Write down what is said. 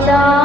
감사합니다.